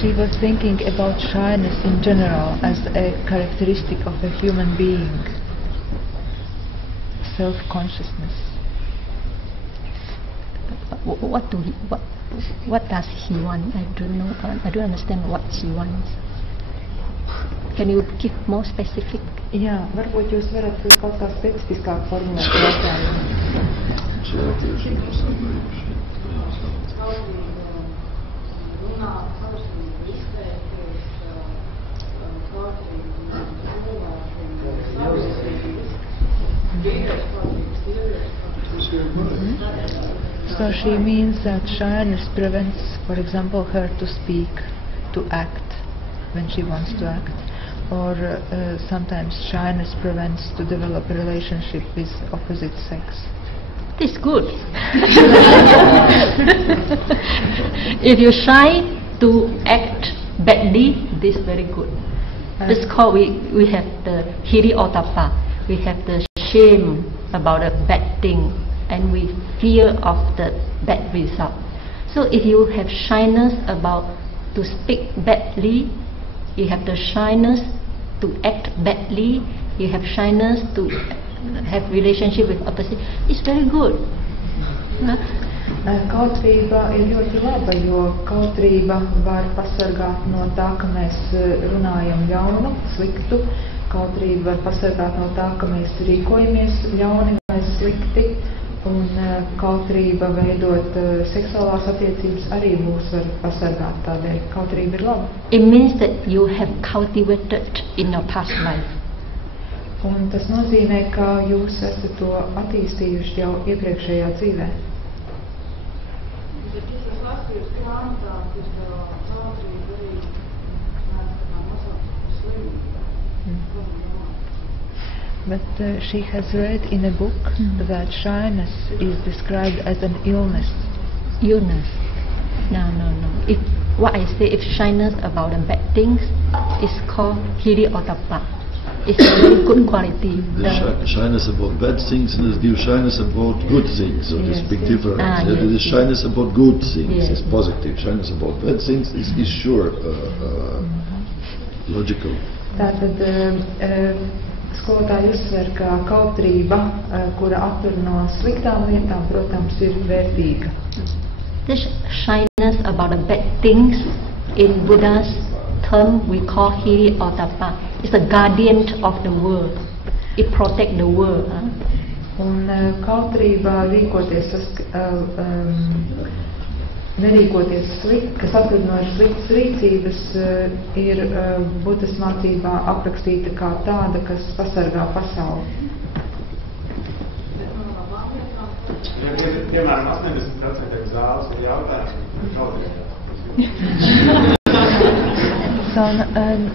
She was thinking about shyness in general as a characteristic of a human being. Self-consciousness. What does he want? I don't know. I don't understand what she wants. Can you give more specific? Jā, varbūt jūs varat kaut kā specifiskāk formulēt jautājumu. So she means that shyness prevents, for example, her to speak, to act when she wants to act, or sometimes shyness prevents to develop a relationship with opposite sex. It's good. If you're shy to act badly, this is very good. This called we have the hiri otapa. We have the shame about a bad thing, and we fear of the bad result. So if you have shyness about to speak badly, you have the shyness to act badly, you have shyness to have relationship with opposite, it's very good. Kautrība ir ļoti laba, jo kautrība var pasargāt no tā, ka mēs runājam ļaunu, sliktu. Kautrība var pasargāt no tā, ka mēs rīkojamies ļauni vai slikti. Un kautrība veidot seksuālās attiecības arī mūs var pasargāt, tādēļ kautrība ir laba. It means that you have cultivated in your past life. Un tas nozīmē, ka jūs esat to attīstījuši jau iepriekšējā dzīvē. But she has read in a book that shyness is described as an illness. Illness? No. What I say, if shyness about the bad things, it's called hiri otapa. It's a very good quality. Shyness about bad things and there's shyness about good things. So there's a big difference. There is shyness about good things, is positive. Shyness about bad things is sure logical. Tātad skolotāji uzsver, ka kautrība, kura attur no sliktām lietām, protams, ir vērtīga. This shyness about the bad things, in Buddha's term we call hiri otapa. It's a guardian of the world. It protects the world. Un kautrība nerīkoties slikt, kas attur no sliktas rīcības, ir Budas mācībā aprakstīta kā tāda, kas pasargā pasauli. Piemēram, 80% zāles ir jautājums So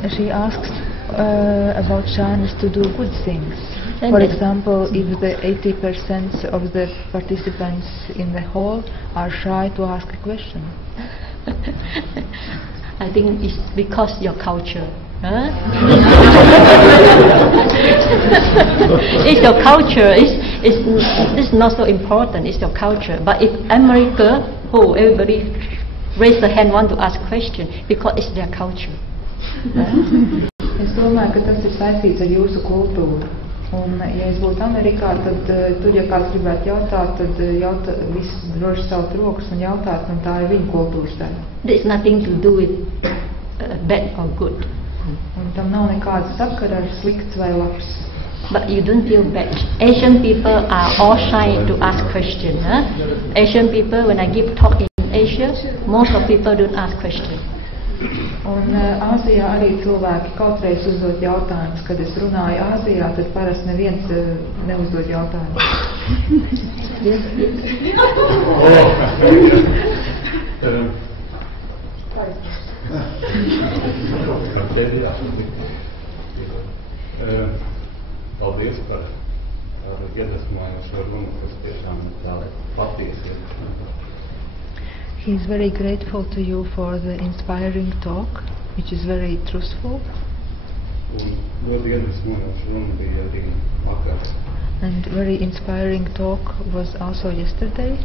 she asks about shyness to do good things. For example, if the 80% of the participants in the hall are shy to ask a question. I think it's because your culture. It's your culture. It's not so important. It's your culture. But if America, everybody raise the hand, want to ask question because it's their culture. Es domāju, ka tas ir saistīts ar jūsu kultūru. Un, ja es būtu Amerikā, tad tur, ja kāds gribētu jautāt, tad visi droši celt rokas un jautāt, un tā ir viņa kultūras daļa. There's nothing to do with bad or good. Un tam nav nekāda sakara ar slikts vai labs. But you don't feel bad. Asian people are all shy to ask questions. Asian people, when I give talk in Asia, most of people don't ask questions. Un Āzijā arī cilvēki kautreiz uzdot jautājumus. Kad es runāju Āzijā, tad parasti neviens neuzdod jautājumus. Paldies par iedvesmojošo runu, kas tiešām tāda patiesa ir. He is very grateful to you for the inspiring talk, which is very truthful. And very inspiring talk was also yesterday.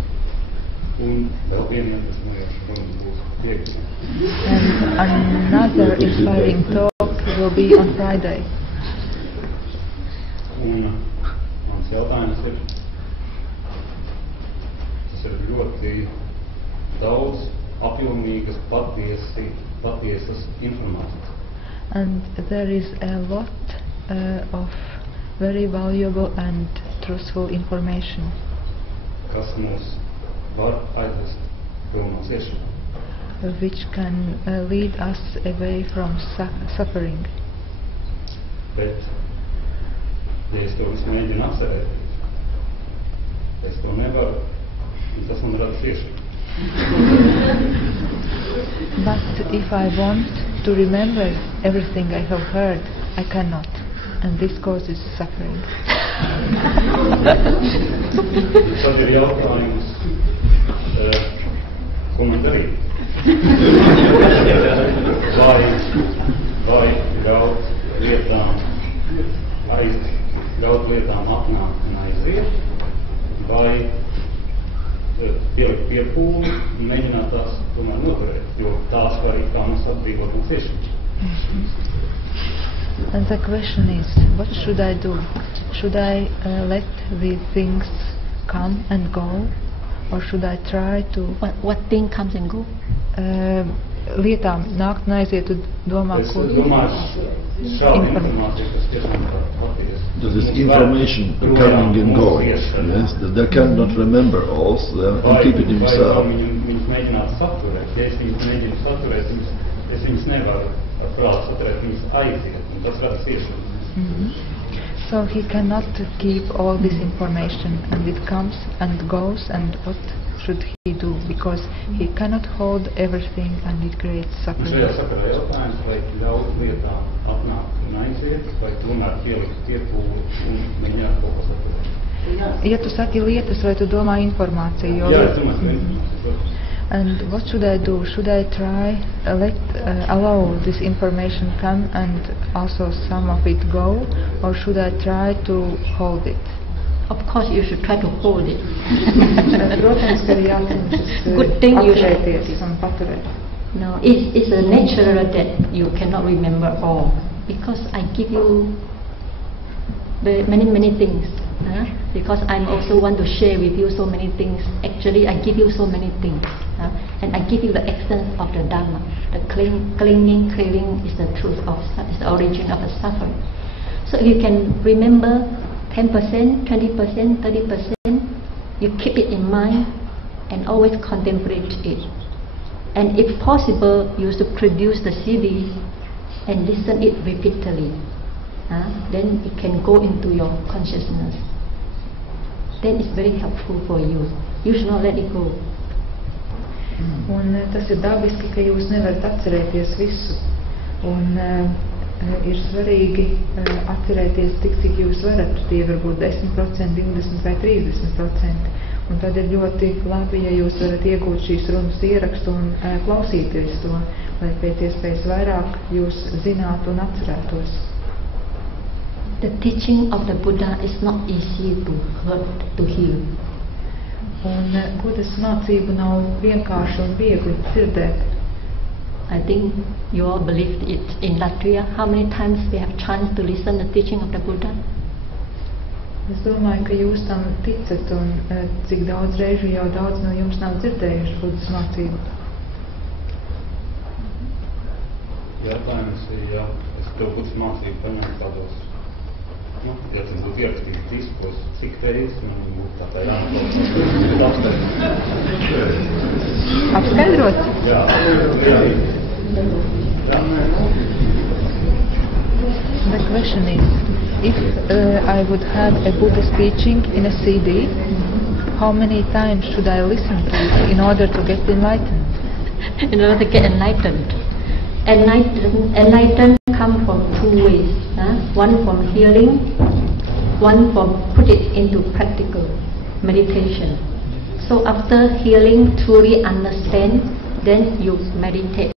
Un vēl viena iedvesmojoša runa būs piekdiena. And another inspiring talk will be on Friday. Un mans jautājums ir, tas ir ļoti daudz apjomīgas patiesas informācijas. And there is a lot of very valuable and truthful information. Kas mūs var aizvest pilnā ciešanā. Which can lead us away from suffering. Bet, ja es to visu mēģinu apcerēt, es to nevaru, un tas man rada ciešanu. But if I want to remember everything I have heard, I cannot, and this causes suffering. Tad ir jautājums, ko man darīt? Vai ļaut lietām atnākt un aiziet, vai pielikt piepūli un mēģināt tās tomēr noturēt, jo tās var arī kā mums atbrīvot no ciešanas. And the question is, what should I do? Should I let the things come and go, or should I try to... What thing comes and go? Lietām nākt un aiziet un domāt, ko... Es domāju, šāda informācija, kas tiešām par patiesi. That is information coming and going, yes, that they cannot remember all, so they keep it himself. Vai viņus mēģināt saturēt, ja es viņus mēģinu saturēt, es viņus nevaru ar prātu saturēt, viņus aiziet, un tas rada ciešanu. So he cannot keep all this information, and it comes and goes, and what should he do? Because he cannot hold everything, and it creates suffering. Šajā sakarā jautājums, vai ļaut lietām atnākt un aiziet, vai tomēr pielikt piepūli un mēģināt kaut ko saturēt? Ja tu saki lietas, vai tu domā informāciju? Jā, es domāju, informāciju. And what should I do? Should I try allow this information come and also some of it go, or should I try to hold it? Of course, you should try to hold it. Protams, ka ir jācenšas Good thing you atcerēties un paturēt. No, it's a natural that you cannot remember all, because I give you many things. Because I'm also want to share with you so many things. Actually, I give you so many things, and I give you the essence of the Dharma. The clinging, craving is the truth of, is the origin of the suffering. So if you can remember 10%, 20%, 30%, you keep it in mind and always contemplate it. And if possible, you should produce the CD and listen it repeatedly. Then it can go into your consciousness. Then it's very helpful for you. You should not let it go. Un tas ir dabiski, ka jūs nevarat atcerēties visu. Un ir svarīgi atcerēties tik, cik jūs varat. Tie var būt 10%, 20% vai 30%. Un tad ir ļoti labi, ja jūs varat iegūt šīs runas ierakstu un klausīties to, lai pēc iespējas vairāk jūs zinātu un atcerētos. The teaching of the Buddha is not easy to hurt, to hear. Un Buddhas mācība nav vienkārši un viegli dzirdēt. I think you all believed it in Latvia. How many times we have chance to listen the teaching of the Buddha? Es domāju, ka jūs tam ticat, un cik daudz reižu jau daudz no jums nav dzirdējuši Buddhas mācību. Jautājums ir, ja es tev Buddhas mācību paņemu tādos, ja tas būtu ierakstīts diskos, cik reizes man būtu tā jānopaukt. Apskaidrot? Jā. The question is, if I would have a Buddhist teaching in a CD, how many times should I listen to it in order to get enlightened? In order to get enlightened. Enlightened come from two ways. One from hearing, one from put it into practical meditation. So after hearing, truly understand, then you meditate